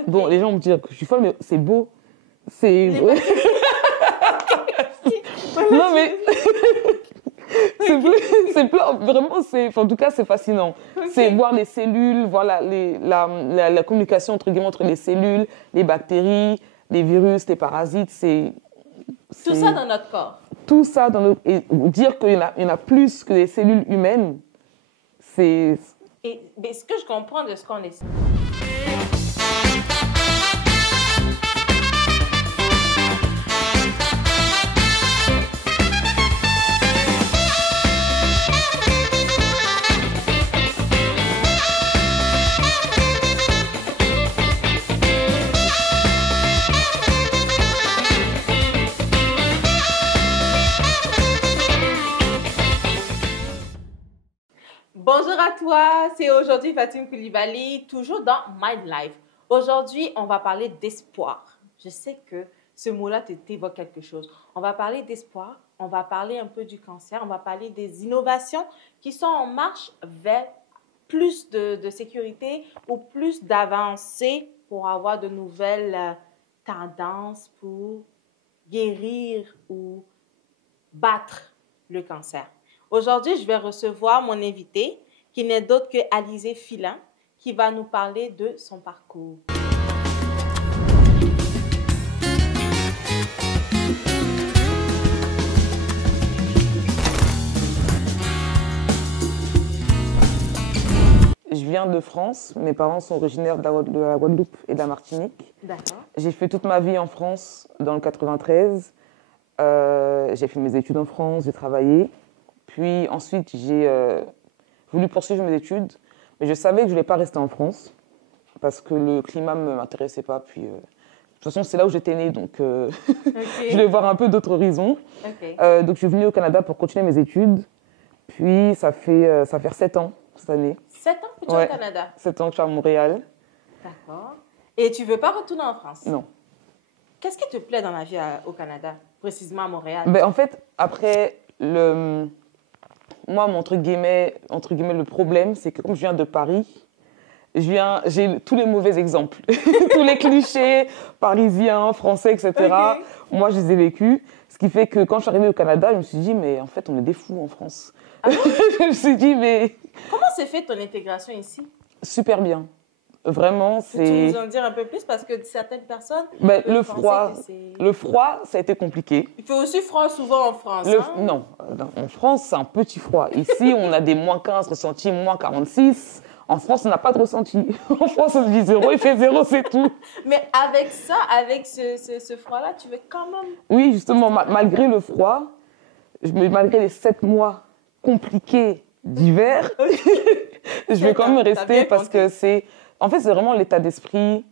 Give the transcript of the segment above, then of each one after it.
Okay. Bon, les gens me disent que je suis folle, mais c'est beau. C'est... Non, mais... Vraiment, en tout cas, c'est fascinant. Okay. C'est voir les cellules, voir la communication entre guillemets entre les cellules, les bactéries, les virus, les parasites. Tout ça dans notre corps. Tout ça dans notre... Et dire qu'il y en a plus que les cellules humaines, c'est... Mais ce que je comprends de ce qu'on est... Bonjour à toi, c'est aujourd'hui Fatim Koulibaly, toujours dans Mind Life. Aujourd'hui, on va parler d'espoir. Je sais que ce mot-là t'évoque quelque chose. On va parler d'espoir, on va parler un peu du cancer, on va parler des innovations qui sont en marche vers plus de sécurité ou plus d'avancées pour avoir de nouvelles tendances pour guérir ou battre le cancer. Aujourd'hui, je vais recevoir mon invité, qui n'est d'autre que Alizé Filin, qui va nous parler de son parcours. Je viens de France, mes parents sont originaires de la Guadeloupe et de la Martinique. D'accord. J'ai fait toute ma vie en France, dans le 93. J'ai fait mes études en France, j'ai travaillé. Puis ensuite, j'ai voulu poursuivre mes études, mais je savais que je ne voulais pas rester en France parce que le climat ne m'intéressait pas. Puis, de toute façon, c'est là où j'étais née, donc je voulais voir un peu d'autres horizons. Okay. Donc, je suis venue au Canada pour continuer mes études. Puis, ça fait 7 ans cette année. 7 ans que tu es au Canada? 7 ans que je suis à Montréal. D'accord. Et tu ne veux pas retourner en France? Non. Qu'est-ce qui te plaît dans la vie au précisément à Montréal? Ben, en fait, après, moi, entre guillemets, le problème, c'est que comme je viens de Paris, j'ai tous les mauvais exemples. Tous les clichés parisiens, français, etc. Okay. Moi, je les ai vécus. Ce qui fait que quand je suis arrivée au Canada, je me suis dit, mais en fait, on est des fous en France. Ah bon? Je me suis dit, mais... Comment s'est fait ton intégration ici? Super bien. Vraiment, c'est... Peux-tu nous en dire un peu plus? Parce que certaines personnes... Ben, le froid, ça a été compliqué. Il fait aussi froid souvent en France. Non, en France, c'est un petit froid. Ici, on a des moins 15 ressentis, moins 46. En France, on n'a pas de ressenti. En France, on se dit 0, il fait 0, c'est tout. Mais avec ça, avec ce froid-là, tu veux quand même... Oui, justement, malgré le froid, malgré les 7 mois compliqués d'hiver, je vais quand même rester parce que c'est... En fait, c'est vraiment l'état d'esprit.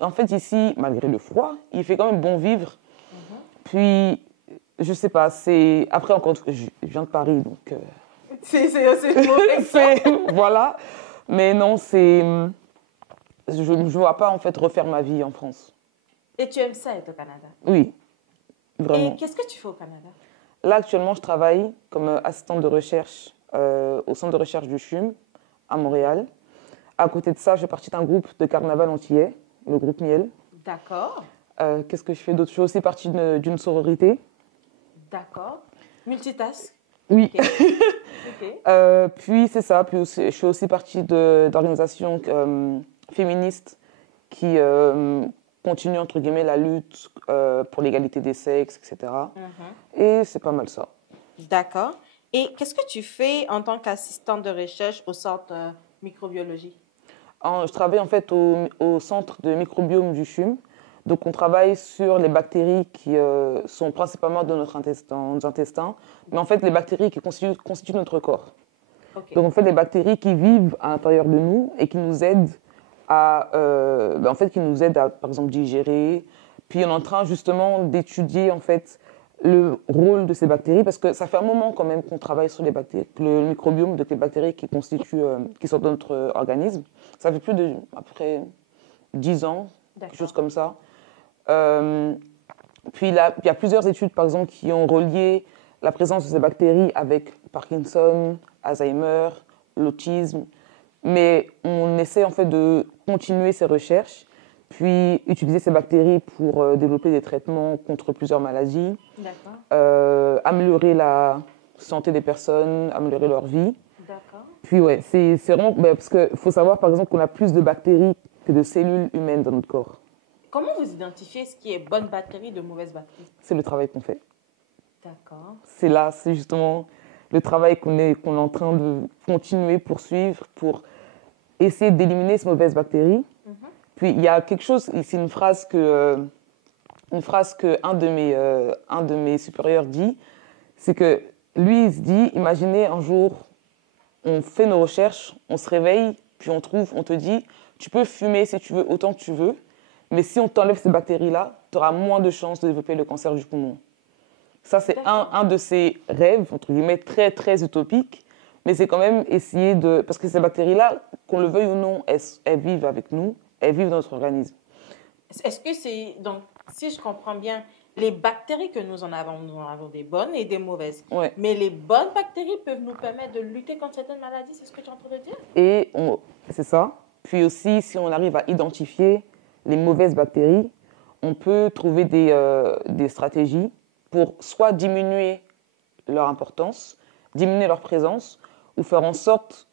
En fait, ici, malgré le froid, il fait quand même bon vivre. Puis, je sais pas, c'est... Après, encore, je viens de Paris, donc... C'est mauvais. Voilà. Mais non, c'est... Je ne vois pas, en fait, refaire ma vie en France. Et tu aimes ça être au Canada? Oui, vraiment. Et qu'est-ce que tu fais au Canada? Là, actuellement, je travaille comme assistante de recherche au centre de recherche du CHUM, à Montréal. À côté de ça, je fais partie d'un groupe de carnaval antillais, le groupe Miel. D'accord. Qu'est-ce que je fais d'autre? Je fais aussi partie d'une sororité. D'accord. Multitask? Oui. Okay. Puis, c'est ça. Puis je fais aussi partie d'organisations féministes qui continuent, entre guillemets, la lutte pour l'égalité des sexes, etc. Et c'est pas mal ça. D'accord. Et qu'est-ce que tu fais en tant qu'assistante de recherche au centre microbiologie? Je travaille en fait au centre de microbiome du CHUM. Donc on travaille sur les bactéries qui sont principalement dans nos intestins, mais en fait les bactéries qui constituent notre corps. Okay. Donc en fait les bactéries qui vivent à l'intérieur de nous et qui nous aident à, par exemple digérer. Puis on est en train justement d'étudier en fait le rôle de ces bactéries, parce que ça fait un moment quand même qu'on travaille sur les bactéries, le microbiome, donc les bactéries qui sont dans notre organisme. Ça fait plus de, après 10 ans, quelque chose comme ça. Puis là, il y a plusieurs études, par exemple, qui ont relié la présence de ces bactéries avec Parkinson, Alzheimer, l'autisme. Mais on essaie en fait de continuer ces recherches. puis utiliser ces bactéries pour développer des traitements contre plusieurs maladies, D'accord. améliorer la santé des personnes, améliorer leur vie. D'accord. Puis ouais, c'est vraiment... parce qu'il faut savoir, par exemple, qu'on a plus de bactéries que de cellules humaines dans notre corps. Comment vous identifiez ce qui est bonne bactérie de mauvaise bactérie? C'est le travail qu'on fait. D'accord. C'est justement le travail qu'on est en train de continuer, poursuivre, pour essayer d'éliminer ces mauvaises bactéries. Puis il y a quelque chose, c'est une phrase que un de mes supérieurs dit, c'est que lui, il se dit, imaginez un jour, on fait nos recherches, on se réveille, puis on te dit, tu peux fumer si tu veux, autant que tu veux, mais si on t'enlève ces bactéries-là, tu auras moins de chances de développer le cancer du poumon. Ça, c'est un de ces rêves, entre guillemets, très, très utopiques, mais c'est quand même essayer de... Parce que ces bactéries-là, qu'on le veuille ou non, elles vivent avec nous, elles vivent dans notre organisme. Est-ce que c'est... Donc, si je comprends bien, les bactéries que nous en avons des bonnes et des mauvaises. Ouais. Mais les bonnes bactéries peuvent nous permettre de lutter contre certaines maladies, c'est ce que tu es en train de dire? Et c'est ça. Puis aussi, si on arrive à identifier les mauvaises bactéries, on peut trouver des stratégies pour soit diminuer leur importance, diminuer leur présence, ou faire en sorte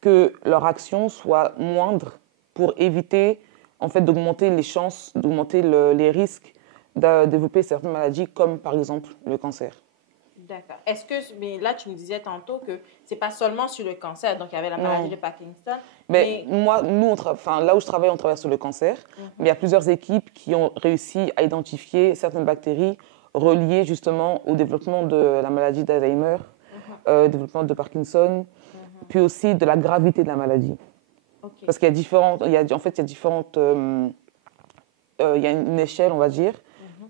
que leur action soit moindre pour éviter en fait, d'augmenter les chances, d'augmenter les risques de développer certaines maladies, comme par exemple le cancer. D'accord. Mais là, tu me disais tantôt que ce n'est pas seulement sur le cancer, donc il y avait la maladie de Parkinson. Mais là où je travaille, on travaille sur le cancer, mais il y a plusieurs équipes qui ont réussi à identifier certaines bactéries reliées justement au développement de la maladie d'Alzheimer, développement de Parkinson, puis aussi de la gravité de la maladie. Okay. Parce qu'il y a différentes, il y a une échelle, on va dire.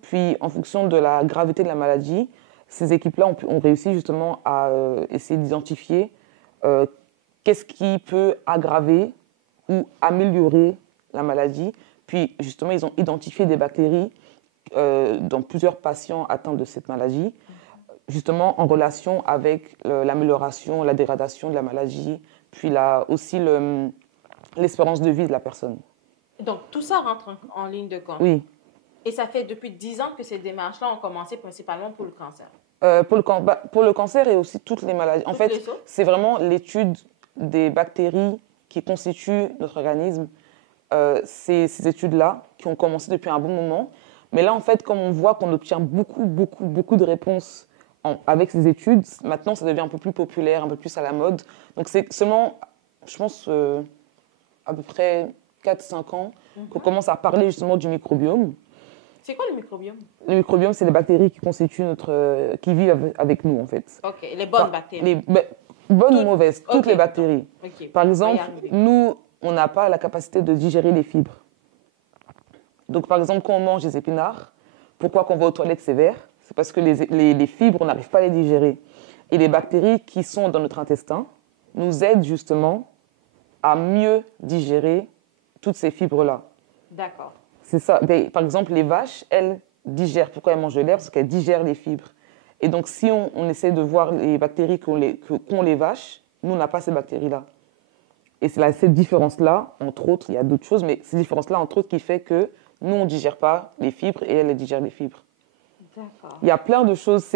Puis, en fonction de la gravité de la maladie, ces équipes-là ont réussi justement à essayer d'identifier qu'est-ce qui peut aggraver ou améliorer la maladie. Puis, justement, ils ont identifié des bactéries dans plusieurs patients atteints de cette maladie, justement en relation avec l'amélioration, la dégradation de la maladie, puis aussi l'espérance de vie de la personne. Donc, tout ça rentre en ligne de compte? Oui. Et ça fait depuis 10 ans que ces démarches-là ont commencé principalement pour le cancer? Pour le cancer et aussi toutes les maladies. En fait, c'est vraiment l'étude des bactéries qui constituent notre organisme. Ces études-là qui ont commencé depuis un bon moment. Mais là, en fait, comme on voit qu'on obtient beaucoup de réponses avec ces études, maintenant, ça devient un peu plus populaire, un peu plus à la mode. Donc, c'est seulement, je pense, à peu près 4-5 ans qu'on commence à parler justement du microbiome. C'est quoi le microbiome? Le microbiome, c'est les bactéries qui constituent qui vivent avec nous, en fait. OK, les bonnes bactéries. Bonnes ou mauvaises, toutes les bactéries. Okay. Par exemple, nous, on n'a pas la capacité de digérer les fibres. Donc, par exemple, quand on mange des épinards, pourquoi quand on va aux toilettes, c'est vert? C'est parce que les fibres, on n'arrive pas à les digérer. Et les bactéries qui sont dans notre intestin nous aident justement à mieux digérer toutes ces fibres-là. D'accord. C'est ça. Par exemple, les vaches, elles digèrent. Pourquoi elles mangent de l'herbe? Parce qu'elles digèrent les fibres. Et donc, si on essaie de voir les bactéries qu'ont les vaches, nous, on n'a pas ces bactéries-là. Et c'est cette différence-là, entre autres, il y a d'autres choses, mais cette différence-là, entre autres, qui fait que nous, on ne digère pas les fibres et elles digèrent les fibres. D'accord. Il y a plein de choses.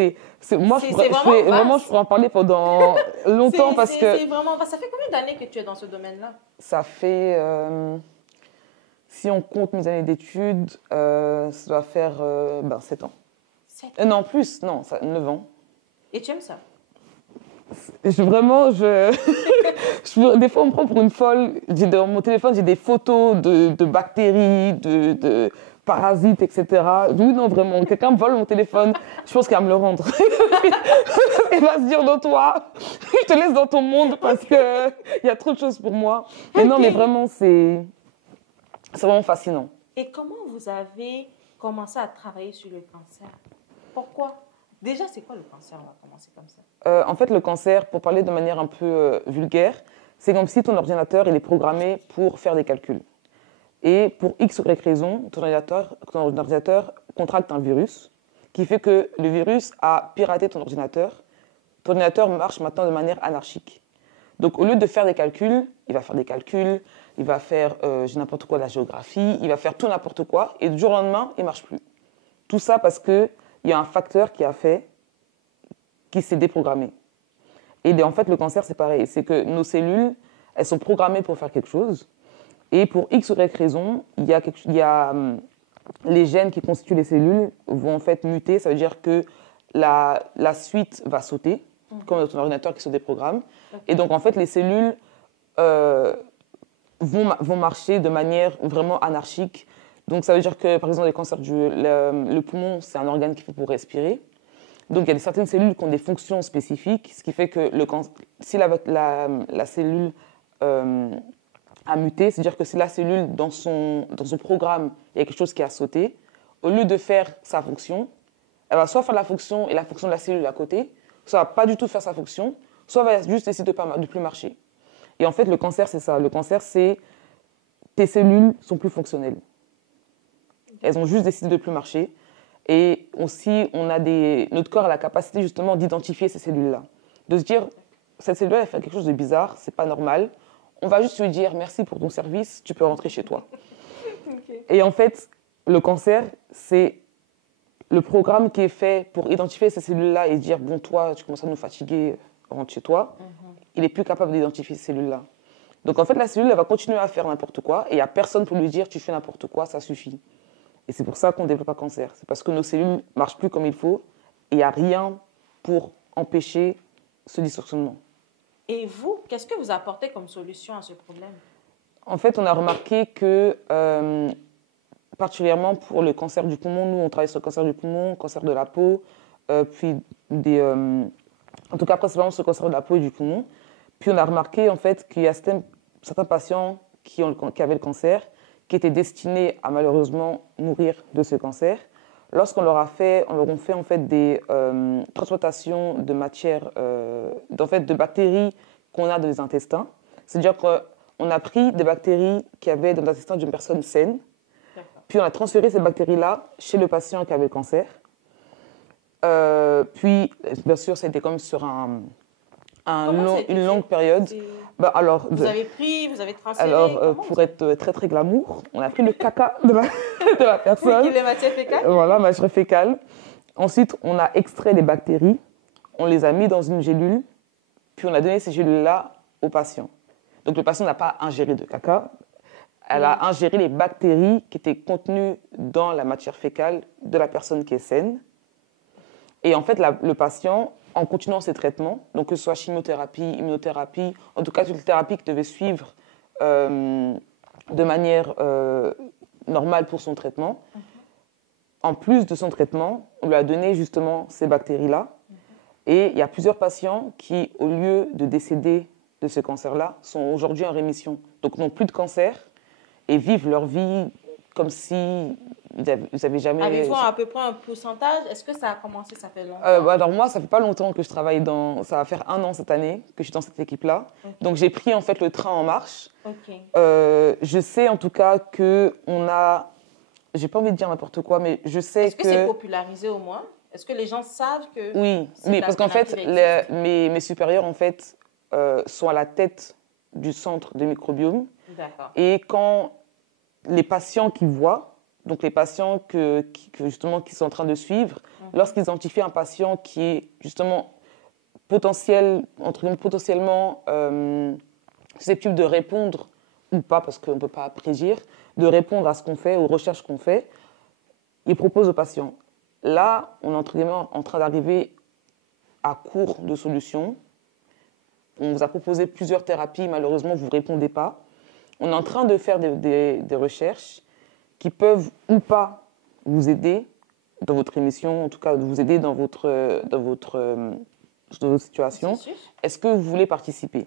Moi, je pourrais en parler pendant longtemps parce que... C'est vraiment vaste. Ça fait combien d'années que tu es dans ce domaine-là? Ça fait... si on compte mes années d'études, ça doit faire 7 ans. 7 ans? Non, plus. Non, 9 ans. Et tu aimes ça? Des fois, on me prend pour une folle. Dans mon téléphone, j'ai des photos de bactéries, de parasites, etc. Oui, non, vraiment. Quelqu'un me vole mon téléphone, je pense qu'il va me le rendre. Il va se dire, non, toi, je te laisse dans ton monde parce qu'il y a trop de choses pour moi. Mais non, mais vraiment, c'est vraiment fascinant. Et comment vous avez commencé à travailler sur le cancer? Pourquoi? Déjà, c'est quoi le cancer? On va commencer comme ça. En fait, le cancer, pour parler de manière un peu vulgaire, c'est comme si ton ordinateur il est programmé pour faire des calculs. Et pour X ou Y raison, ton ordinateur contracte un virus qui fait que le virus a piraté ton ordinateur. Ton ordinateur marche maintenant de manière anarchique. Donc, au lieu de faire des calculs, il va faire des calculs, il va faire n'importe quoi, la géographie, il va faire tout n'importe quoi, et du jour au lendemain, il ne marche plus. Tout ça parce qu'il y a un facteur qui s'est déprogrammé. Et en fait, le cancer, c'est pareil. C'est que nos cellules, elles sont programmées pour faire quelque chose. Et pour X ou Y raison, les gènes qui constituent les cellules vont en fait muter. Ça veut dire que la suite va sauter, comme dans ton ordinateur qui se déprogramme. Okay. Et donc, en fait, les cellules vont marcher de manière vraiment anarchique. Donc, ça veut dire que, par exemple, les cancers le poumon, c'est un organe qu'il faut pour respirer. Donc, il y a certaines cellules qui ont des fonctions spécifiques, ce qui fait que si la cellule a muté, c'est-à-dire que si la cellule, dans son programme, il y a quelque chose qui a sauté, au lieu de faire sa fonction, elle va soit faire la fonction et la fonction de la cellule à côté, soit pas du tout faire sa fonction, soit va juste essayer de plus marcher. Et en fait, le cancer, c'est ça. Le cancer, c'est tes cellules sont plus fonctionnelles. Elles ont juste décidé de plus marcher. Et aussi, notre corps a la capacité justement d'identifier ces cellules-là. De se dire, cette cellule-là, elle fait quelque chose de bizarre, c'est pas normal. On va juste lui dire merci pour ton service, tu peux rentrer chez toi. Okay. Et en fait, le cancer, c'est le programme qui est fait pour identifier ces cellules-là et dire bon, toi, tu commences à nous fatiguer, rentre chez toi. Il est plus capable d'identifier ces cellules-là. Donc en fait, la cellule, elle va continuer à faire n'importe quoi et il n'y a personne pour lui dire tu fais n'importe quoi, ça suffit. Et c'est pour ça qu'on développe un cancer. C'est parce que nos cellules ne marchent plus comme il faut et il n'y a rien pour empêcher ce dysfonctionnement. Et vous, qu'est-ce que vous apportez comme solution à ce problème? En fait, on a remarqué que, particulièrement pour le cancer du poumon, nous, on travaille sur le cancer du poumon, cancer de la peau, puis en tout cas, principalement sur le cancer de la peau et du poumon. Puis on a remarqué, en fait, qu'il y a certains patients qui avaient le cancer, qui étaient destinés à malheureusement mourir de ce cancer. Lorsqu'on leur a fait en fait des transplantations de matière, de bactéries qu'on a dans les intestins. C'est-à-dire qu'on a pris des bactéries qu'il y avait dans l'intestin d'une personne saine, puis on a transféré ces bactéries-là chez le patient qui avait le cancer. Puis, bien sûr, ça a été quand même sur une longue période. Alors, vous avez transféré. Alors, pour être très très glamour, on a pris le caca de la personne. Oui, les matières fécales. Voilà, matière fécale. Ensuite, on a extrait les bactéries, on les a mis dans une gélule, puis on a donné ces gélules-là au patient. Donc le patient n'a pas ingéré de caca, elle a ingéré les bactéries qui étaient contenues dans la matière fécale de la personne qui est saine. Et en fait, le patient, en continuant ses traitements, donc que ce soit chimiothérapie, immunothérapie, en tout cas toutes les thérapies qui devaient suivre de manière normale pour son traitement, en plus de son traitement, on lui a donné justement ces bactéries-là. Et il y a plusieurs patients qui, au lieu de décéder de ce cancer-là, sont aujourd'hui en rémission. Donc n'ont plus de cancer et vivent leur vie comme si ils n'avaient jamais... Avez-vous à peu près un pourcentage? Est-ce que ça a commencé, ça fait longtemps? Alors moi, ça fait pas longtemps que je travaille ça va faire 1 an cette année que je suis dans cette équipe-là. Okay. Donc j'ai pris en fait le train en marche. Okay. Je sais en tout cas qu'on a... J'ai pas envie de dire n'importe quoi, mais je sais Est-ce que c'est popularisé au moins? Est-ce que les gens savent que... Oui, parce qu'en fait, mes supérieurs en fait, sont à la tête du centre de microbiome. D'accord. Et quand les patients qu'ils voient, donc les patients justement qui sont en train de suivre, lorsqu'ils identifient un patient qui est justement potentiellement susceptible de répondre ou pas, parce qu'on ne peut pas prédire, de répondre à ce qu'on fait, aux recherches qu'on fait, ils proposent au patient. Là, on est en train d'arriver à court de solutions. On vous a proposé plusieurs thérapies, malheureusement, vous ne répondez pas. On est en train de faire des recherches qui peuvent ou pas vous aider dans votre émission, en tout cas vous aider dans votre situation. Est-ce que vous voulez participer?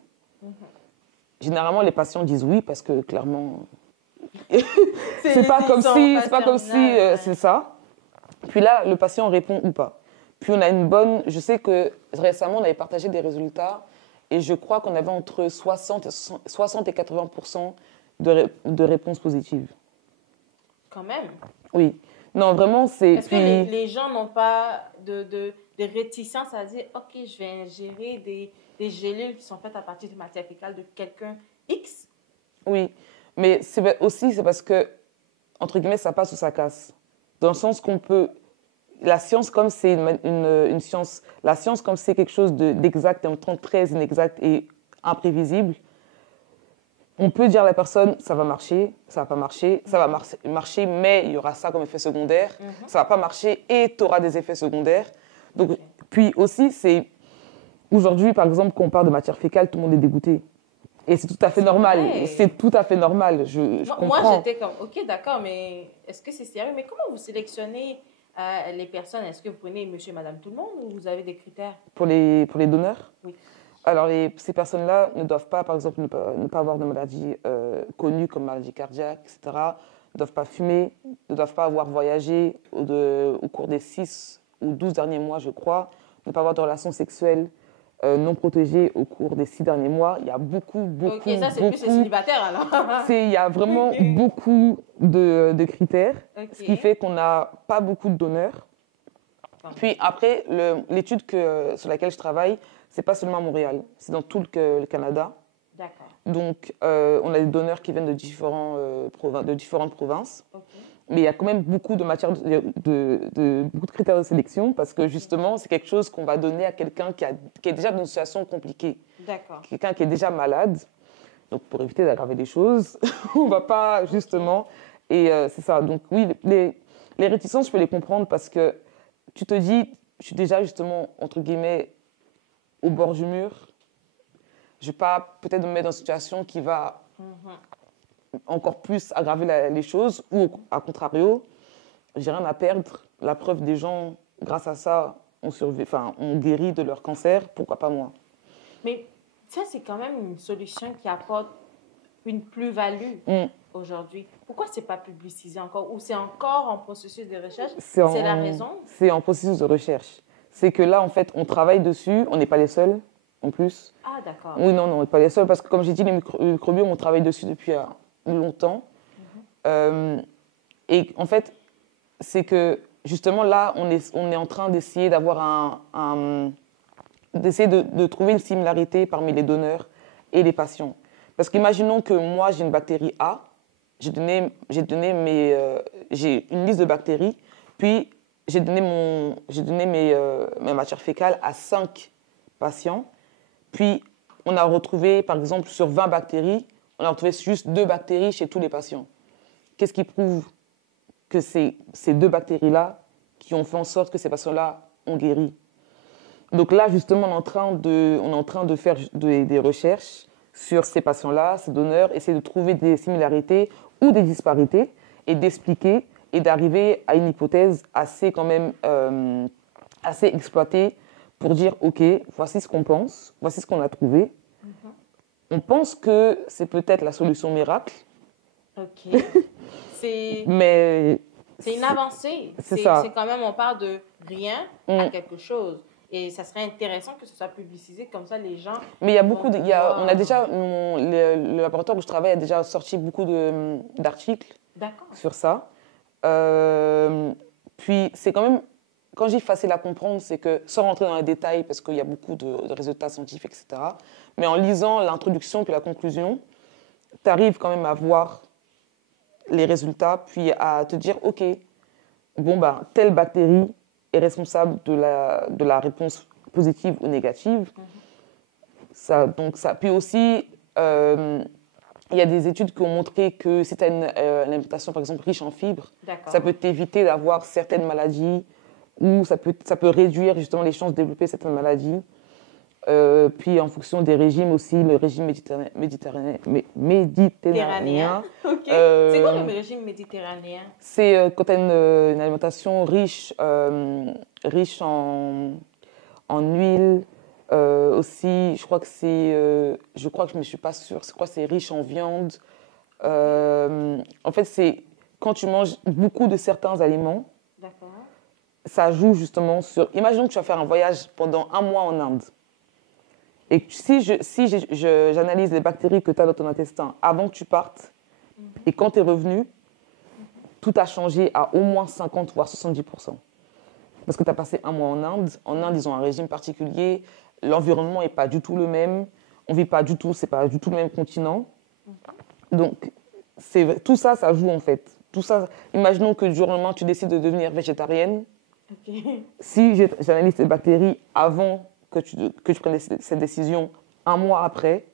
Généralement, les patients disent oui parce que clairement, c'est pas comme si c'est ça. Puis là, le patient répond ou pas. Puis on a je sais que récemment, on avait partagé des résultats et je crois qu'on avait entre 60 et 80% de réponses positives. Quand même. Oui. Non, vraiment, c'est... Est-ce que les gens n'ont pas de réticence à dire « Ok, je vais ingérer des des gélules qui sont faites à partir de matière fécale de quelqu'un X? Oui, mais c'est parce que, entre guillemets, ça passe ou ça casse. Dans le sens qu'on peut... La science, comme c'est une science... La science, comme c'est quelque chose d'exact, et en même temps très inexact et imprévisible, on peut dire à la personne, ça va marcher, ça va pas marcher, ça va marcher, mais il y aura ça comme effet secondaire, ça va pas marcher et tu auras des effets secondaires. Donc, puis aussi, c'est... Aujourd'hui, par exemple, quand on parle de matière fécale, tout le monde est dégoûté. Et c'est tout à fait normal. Vrai. C'est tout à fait normal. Je comprends. Moi, j'étais comme, OK, d'accord, mais est-ce que c'est sérieux? Mais comment vous sélectionnez les personnes? Est-ce que vous prenez monsieur et madame tout le monde ou vous avez des critères? Pour les donneurs? Oui. Alors, ces personnes-là ne doivent pas, par exemple, ne pas avoir de maladie connue comme maladie cardiaque, etc. Ne doivent pas fumer, ne doivent pas avoir voyagé au cours des 6 ou 12 derniers mois, je crois, ne pas avoir de relations sexuelles non protégées au cours des 6 derniers mois. Il y a beaucoup. OK, ça, c'est plus les célibataires, alors. Il y a vraiment beaucoup de critères, ce qui fait qu'on n'a pas beaucoup de donneurs. Puis après, l'étude sur laquelle je travaille, c'est pas seulement à Montréal, c'est dans tout le Canada. D'accord. Donc, on a des donneurs qui viennent de différentes provinces. Okay. Mais il y a quand même beaucoup de matières, beaucoup de critères de sélection parce que justement, c'est quelque chose qu'on va donner à quelqu'un qui est déjà dans une situation compliquée. D'accord. Quelqu'un qui est déjà malade. Donc, pour éviter d'aggraver les choses, on ne va pas justement... Et c'est ça. Donc, oui, les réticences, je peux les comprendre parce que tu te dis, je suis déjà justement, entre guillemets, au bord du mur. Je ne vais pas peut-être me mettre dans une situation qui va encore plus aggraver les choses ou, à contrario, j'ai rien à perdre. La preuve, des gens, grâce à ça, ont guéri de leur cancer. Pourquoi pas moi? Mais ça, c'est quand même une solution qui apporte une plus-value aujourd'hui. Pourquoi ce n'est pas publicisé encore ou c'est encore en processus de recherche? C'est la raison? C'est en processus de recherche. C'est que là, en fait, on travaille dessus. On n'est pas les seuls, en plus. Ah, d'accord. Oui, non, on n'est pas les seuls parce que, comme j'ai dit, le microbiome, on travaille dessus depuis longtemps. Et en fait, c'est que, justement, là, on est en train d'essayer d'avoir d'essayer de trouver une similarité parmi les donneurs et les patients. Parce qu'imaginons que moi, j'ai une bactérie A, j'ai une liste de bactéries, puis j'ai donné mes matières fécales à 5 patients, puis on a retrouvé, par exemple, sur 20 bactéries, on a retrouvé juste 2 bactéries chez tous les patients. Qu'est-ce qui prouve que c'est ces 2 bactéries-là qui ont fait en sorte que ces patients-là ont guéri? Donc là, justement, on est en train de faire des recherches sur ces patients-là, ces donneurs, essayer de trouver des similarités ou des disparités et d'expliquer et d'arriver à une hypothèse assez quand même assez exploitée pour dire, OK, voici ce qu'on pense, voici ce qu'on a trouvé. On pense que c'est peut-être la solution miracle. OK. Mais c'est une avancée. C'est ça. C'est quand même, on part de rien à quelque chose. Et ça serait intéressant que ce soit publicisé comme ça, les gens... Mais il y a beaucoup on a déjà... le laboratoire où je travaille a déjà sorti beaucoup d'articles sur ça. Puis c'est quand même... Quand je dis facile à comprendre, c'est que, sans rentrer dans les détails, parce qu'il y a beaucoup de résultats scientifiques, etc., mais en lisant l'introduction puis la conclusion, tu arrives quand même à voir les résultats, puis à te dire, OK, bon, telle bactérie est responsable de la réponse positive ou négative. Puis aussi, il y a des études qui ont montré que si tu as une alimentation, par exemple, riche en fibres, ça peut t'éviter d'avoir certaines maladies ou ça peut réduire justement les chances de développer certaines maladies. Puis en fonction des régimes aussi, le régime méditerranéen. OK. C'est quoi le régime méditerranéen? C'est quand tu as une alimentation riche en huile. Aussi, je crois que je ne suis pas sûre, je crois que c'est riche en viande. En fait, c'est quand tu manges beaucoup de certains aliments, ça joue justement sur... Imaginons que tu vas faire un voyage pendant 1 mois en Inde. Et si j'analyse les bactéries que tu as dans ton intestin avant que tu partes, et quand tu es revenu, tout a changé à au moins 50 voire 70%. Parce que tu as passé 1 mois en Inde. En Inde, ils ont un régime particulier. l'environnement n'est pas du tout le même, on vit pas du tout, c'est pas du tout le même continent. Donc, tout ça, ça joue en fait. Tout ça, imaginons que du jour au lendemain, tu décides de devenir végétarienne. Si j'analyse tes bactéries avant que tu prennes cette décision, un mois après,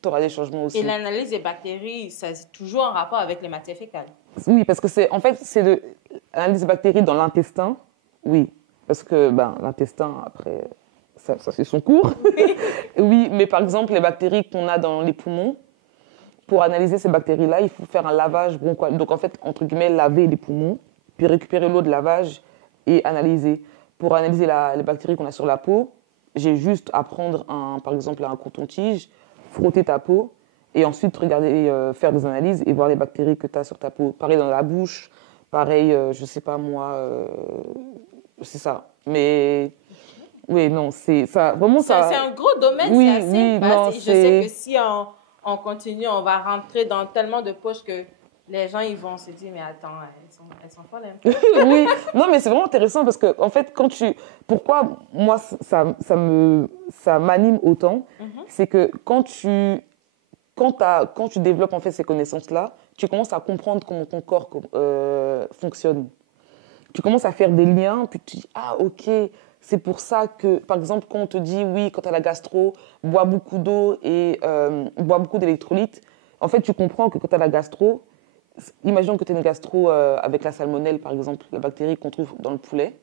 tu auras des changements aussi. Et l'analyse des bactéries, ça c'est toujours en rapport avec les matières fécales. Oui, parce que c'est l'analyse des bactéries dans l'intestin. Oui, parce que l'intestin, après, ça fait son cours. Oui, mais par exemple, les bactéries qu'on a dans les poumons, pour analyser ces bactéries-là, il faut faire un lavage bronchial. Donc, en fait, entre guillemets, laver les poumons, puis récupérer l'eau de lavage et analyser. Pour analyser les bactéries qu'on a sur la peau, j'ai juste à prendre, par exemple, un coton-tige, frotter ta peau et ensuite regarder, faire des analyses et voir les bactéries que tu as sur ta peau. Pareil dans la bouche, pareil, je sais pas moi, c'est ça. Mais oui, non, c'est ça. Vraiment, c'est un gros domaine, oui, c'est assez vaste. Non, et je sais que si on continue, on va rentrer dans tellement de poches que les gens ils vont se dire mais attends, elles sont folles. Oui, non mais c'est vraiment intéressant parce que en fait pourquoi moi ça m'anime autant, c'est que quand tu développes en fait ces connaissances-là, tu commences à comprendre comment ton corps fonctionne. Tu commences à faire des liens, puis tu dis ah ok, c'est pour ça que par exemple quand on te dit oui, quand tu as la gastro, bois beaucoup d'eau et bois beaucoup d'électrolytes, en fait tu comprends que quand tu as la gastro, imaginons que tu as une gastro avec la salmonelle, par exemple, la bactérie qu'on trouve dans le poulet.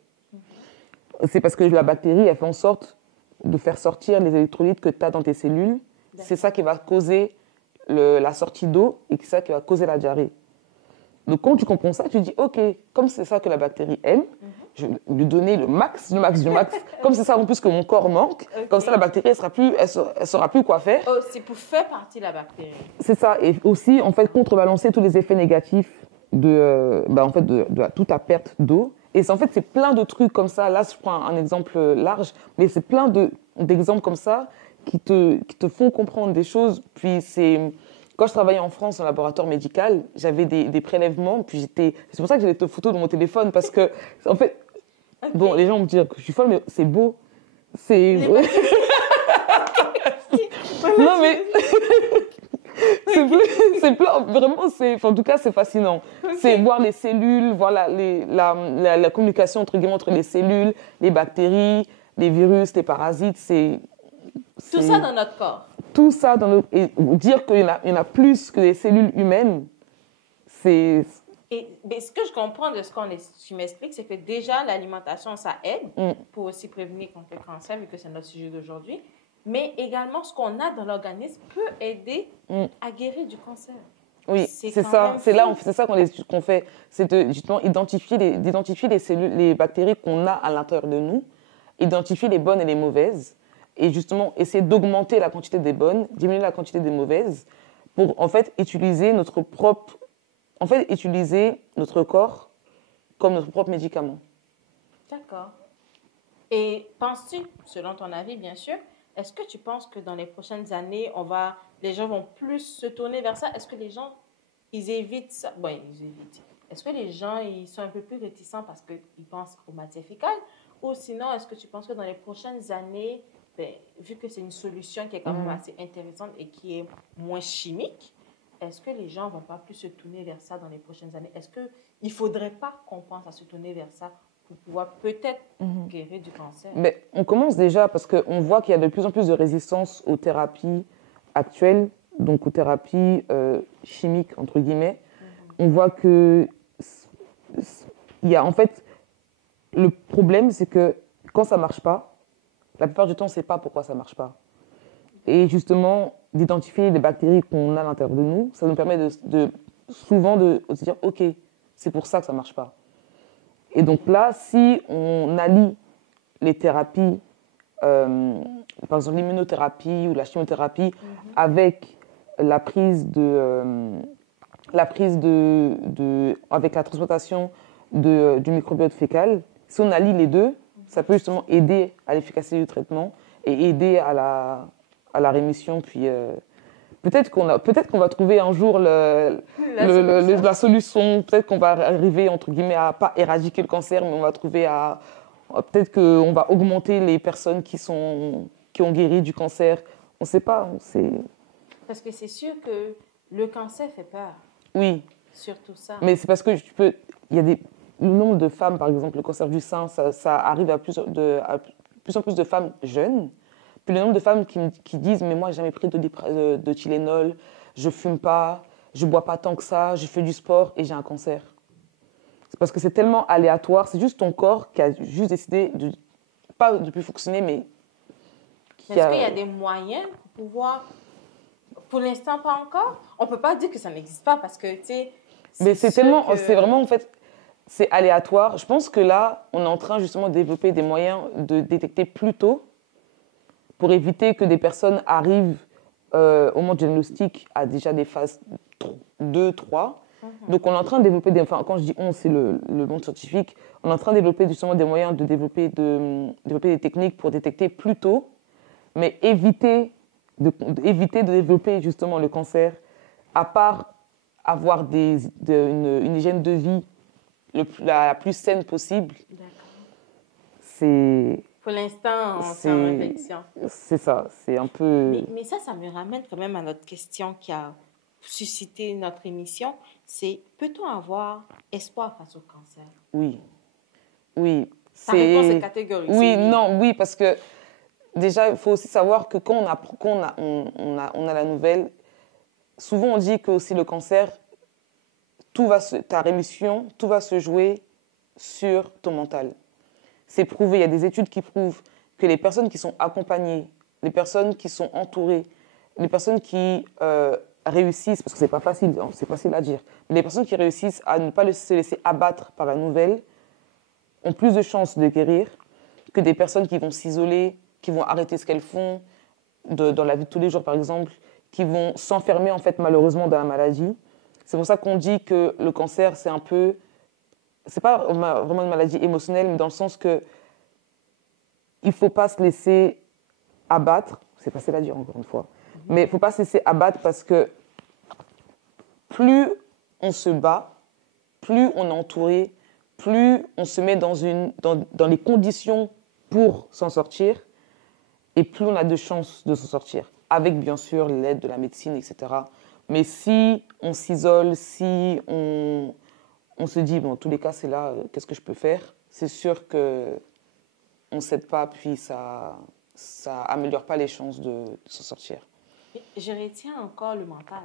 C'est parce que la bactérie, elle fait en sorte de faire sortir les électrolytes que tu as dans tes cellules. C'est ça qui va causer la sortie d'eau et c'est ça qui va causer la diarrhée. Donc, quand tu comprends ça, tu dis, OK, comme c'est ça que la bactérie aime, je vais lui donner le max du max du max. Comme c'est ça en plus que mon corps manque, comme ça la bactérie, elle saura plus quoi faire. Oh, c'est pour faire partie de la bactérie. C'est ça. Et aussi, en fait, contrebalancer tous les effets négatifs de toute ta perte d'eau. Et c'est plein de trucs comme ça. Là, je prends un exemple large, mais c'est plein d'exemples comme ça qui te font comprendre des choses. Puis quand je travaillais en France en laboratoire médical, j'avais des prélèvements. Puis c'est pour ça que j'ai des photos de mon téléphone parce que, en fait, bon, les gens me disent que je suis folle, mais c'est beau. C'est. Non, mais. Vraiment, en tout cas, c'est fascinant. Okay. C'est voir les cellules, voir la communication entre guillemets entre les cellules, les bactéries, les virus, les parasites. Tout ça dans notre corps. Tout ça dans notre... Et dire qu'il y en a plus que les cellules humaines, c'est... Mais ce que je comprends de ce tu m'expliques, c'est que déjà, l'alimentation, ça aide pour aussi prévenir contre le cancer, vu que c'est notre sujet d'aujourd'hui. Mais également, ce qu'on a dans l'organisme peut aider à guérir du cancer. Oui, c'est ça. C'est ça qu'on fait. C'est justement d'identifier les cellules, les bactéries qu'on a à l'intérieur de nous, identifier les bonnes et les mauvaises, et justement essayer d'augmenter la quantité des bonnes, diminuer la quantité des mauvaises, pour en fait utiliser notre corps comme notre propre médicament. D'accord. Et penses-tu, selon ton avis bien sûr, est-ce que tu penses que dans les prochaines années, les gens vont plus se tourner vers ça? Est-ce que les gens, ils évitent ça? Bon, ils évitent. Est-ce que les gens, ils sont un peu plus réticents parce qu'ils pensent aux matières fécales? Ou sinon, est-ce que tu penses que dans les prochaines années, vu que c'est une solution qui est quand même assez intéressante et qui est moins chimique, est-ce que les gens ne vont pas plus se tourner vers ça dans les prochaines années? Est-ce qu'il ne faudrait pas qu'on pense à se tourner vers ça pour pouvoir peut-être guérir du cancer? Mais on commence déjà parce qu'on voit qu'il y a de plus en plus de résistance aux thérapies actuelles, donc aux thérapies chimiques, entre guillemets. On voit que il y a en fait, le problème, c'est que quand ça ne marche pas, la plupart du temps, on ne sait pas pourquoi ça ne marche pas. Et justement, d'identifier les bactéries qu'on a à l'intérieur de nous, ça nous permet souvent de se dire « Ok, c'est pour ça que ça ne marche pas ». Et donc là, si on allie les thérapies, par exemple l'immunothérapie ou la chimiothérapie, avec avec la transplantation du microbiote fécal, si on allie les deux, ça peut justement aider à l'efficacité du traitement et aider à la rémission. Puis peut-être qu'on va trouver un jour la solution. Peut-être qu'on va arriver, entre guillemets, à pas éradiquer le cancer, mais on va trouver à Peut-être qu'on va augmenter les personnes qui ont guéri du cancer. On ne sait pas. Parce que c'est sûr que le cancer fait peur. Oui. Surtout ça. Mais c'est parce que il y a le nombre de femmes, par exemple, le cancer du sein, ça arrive à plus en plus de femmes jeunes. Puis le nombre de femmes qui disent, mais moi, j'ai jamais pris de Tylenol, je fume pas, je bois pas tant que ça, je fais du sport et j'ai un cancer. C'est parce que c'est tellement aléatoire, c'est juste ton corps qui a juste décidé pas de plus fonctionner, mais est-ce qu'il y a des moyens pour pouvoir... Pour l'instant, pas encore. On ne peut pas dire que ça n'existe pas parce que, tu sais... Mais c'est vraiment, en fait, c'est aléatoire. Je pense que là, on est en train justement de développer des moyens de détecter plus tôt pour éviter que des personnes arrivent au moment du diagnostic à déjà des phases 2, 3. Donc, on est en train de développer quand je dis on, c'est le monde scientifique, on est en train de développer justement des moyens de développer des techniques pour détecter plus tôt, mais éviter de développer justement le cancer, à part avoir une hygiène de vie la plus saine possible. C'est... Pour l'instant, c'est en réflexion. C'est ça, c'est un peu... Mais ça me ramène quand même à notre question qui a suscité notre émission, c'est peut-on avoir espoir face au cancer? Oui. Oui. Ta réponse est catégorique. Oui, non, oui, parce que déjà, il faut aussi savoir que quand on a la nouvelle, souvent on dit que aussi le cancer, ta rémission, tout va se jouer sur ton mental. C'est prouvé, il y a des études qui prouvent que les personnes qui sont accompagnées, les personnes qui sont entourées, les personnes qui réussissent, parce que c'est pas facile, hein, c'est facile à dire, mais les personnes qui réussissent à ne pas se laisser abattre par la nouvelle ont plus de chances de guérir que des personnes qui vont s'isoler, qui vont arrêter ce qu'elles font dans la vie de tous les jours, par exemple, qui vont s'enfermer, en fait, malheureusement, dans la maladie. C'est pour ça qu'on dit que le cancer, c'est un peu... C'est pas vraiment une maladie émotionnelle, mais dans le sens que il faut pas se laisser abattre. C'est facile à dire, encore une fois. Mais il faut pas se laisser abattre parce que plus on se bat, plus on est entouré, plus on se met dans les conditions pour s'en sortir, et plus on a de chances de s'en sortir, avec bien sûr l'aide de la médecine, etc. Mais si on s'isole, si on se dit, bon, en tous les cas, c'est là, qu'est-ce que je peux faire? C'est sûr qu'on ne s'aide pas, puis ça améliore pas les chances de s'en sortir. Je retiens encore le mental.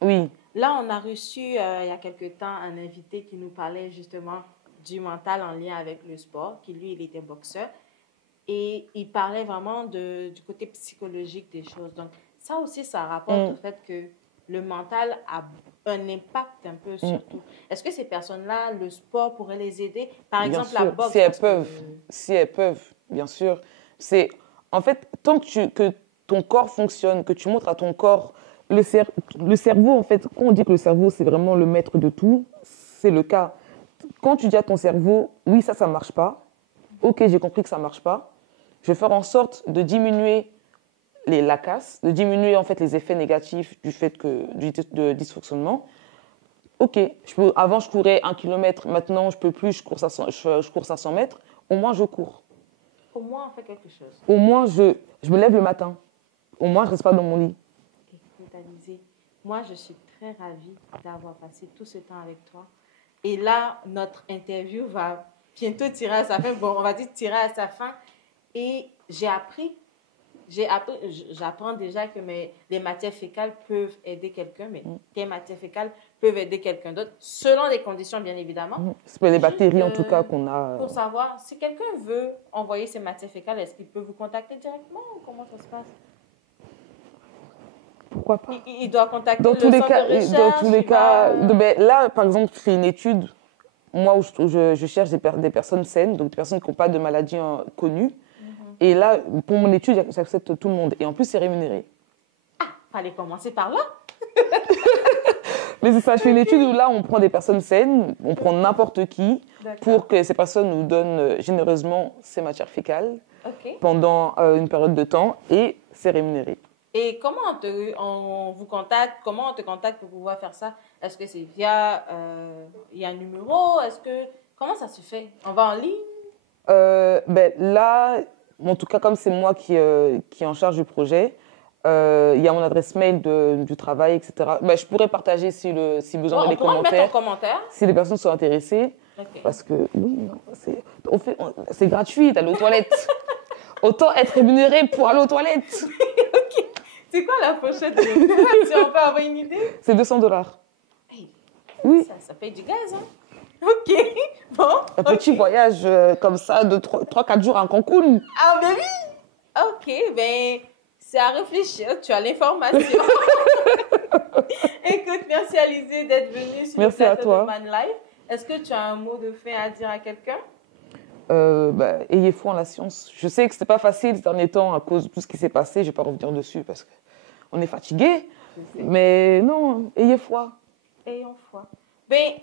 Oui. Là, on a reçu, il y a quelque temps, un invité qui nous parlait justement du mental en lien avec le sport, qui lui, il était boxeur. Et il parlait vraiment du côté psychologique des choses. Donc, ça aussi, ça rapporte au fait que le mental a un impact un peu sur tout. Est-ce que ces personnes-là, le sport pourrait les aider? Par exemple, la boxe. Si elles peuvent, bien sûr. En fait, tant que ton corps fonctionne, que tu montres à ton corps, le cerveau, en fait, quand on dit que le cerveau, c'est vraiment le maître de tout, c'est le cas. Quand tu dis à ton cerveau, oui, ça marche pas. Ok, j'ai compris que ça marche pas. Je vais faire en sorte de diminuer la casse, de diminuer en fait les effets négatifs du dysfonctionnement. Ok, avant je courais 1 km, maintenant je peux plus, je cours 500 mètres. Au moins je cours. Au moins on fait quelque chose. Au moins je me lève le matin. Au moins je reste pas dans mon lit. Écoute Alizée, moi je suis très ravie d'avoir passé tout ce temps avec toi. Et là, notre interview va bientôt tirer à sa fin. Bon, on va dire tirer à sa fin. Et j'apprends déjà que les matières fécales peuvent aider quelqu'un, mais tes matières fécales peuvent aider quelqu'un d'autre, selon les conditions, bien évidemment. C'est les bactéries, en tout cas, qu'on a... Pour savoir, si quelqu'un veut envoyer ses matières fécales, est-ce qu'il peut vous contacter directement ou comment ça se passe? Pourquoi pas? Il doit contacter le centre de recherche? Dans tous les cas... Là, par exemple, je fais une étude, moi, où je cherche des personnes saines, donc des personnes qui n'ont pas de maladie connue. Et là, pour mon étude, j'accepte tout le monde. Et en plus, c'est rémunéré. Ah, fallait commencer par là. Mais c'est ça, je fais une étude où là, on prend des personnes saines, on prend n'importe qui, pour que ces personnes nous donnent généreusement ces matières fécales pendant une période de temps, et c'est rémunéré. Et comment on vous contacte? Comment on te contacte pour pouvoir faire ça? Est-ce que c'est via... il y a un numéro? Comment ça se fait? On va en ligne? Là, en tout cas, comme c'est moi qui est en charge du projet, il y a mon adresse mail du travail, etc. Je pourrais partager si besoin dans On les pourra le mettre en commentaires, commentaire. si les personnes sont intéressées. Ok. Parce que, oui, non, c'est gratuit d'aller aux toilettes. Autant être rémunéré pour aller aux toilettes. Ok. C'est quoi la pochette de si on peut avoir une idée? C'est $200. Hey, Oui, ça paye du gaz, hein? Ok. Bon. un petit voyage comme ça de 3-4 jours en Cancun. Ah, ben oui! Ok, ben, c'est à réfléchir. Tu as l'information. Écoute, merci Alizée d'être venue sur Merci le à plateau toi. de Man Life. Est-ce que tu as un mot de fin à dire à quelqu'un? Ayez foi en la science. Je sais que c'était pas facile ces derniers temps à cause de tout ce qui s'est passé. Je vais pas revenir dessus parce qu'on est fatigué. Mais non, ayez foi. Ayons foi. Ben,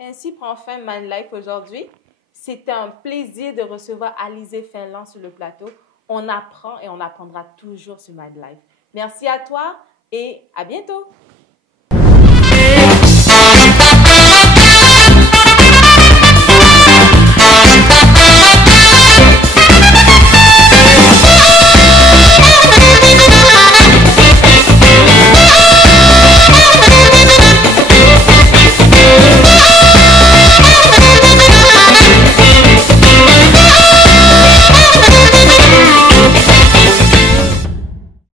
ainsi prend fin Man Life aujourd'hui. C'était un plaisir de recevoir Alizée Finland sur le plateau. On apprend et on apprendra toujours sur Man Life. Merci à toi et à bientôt.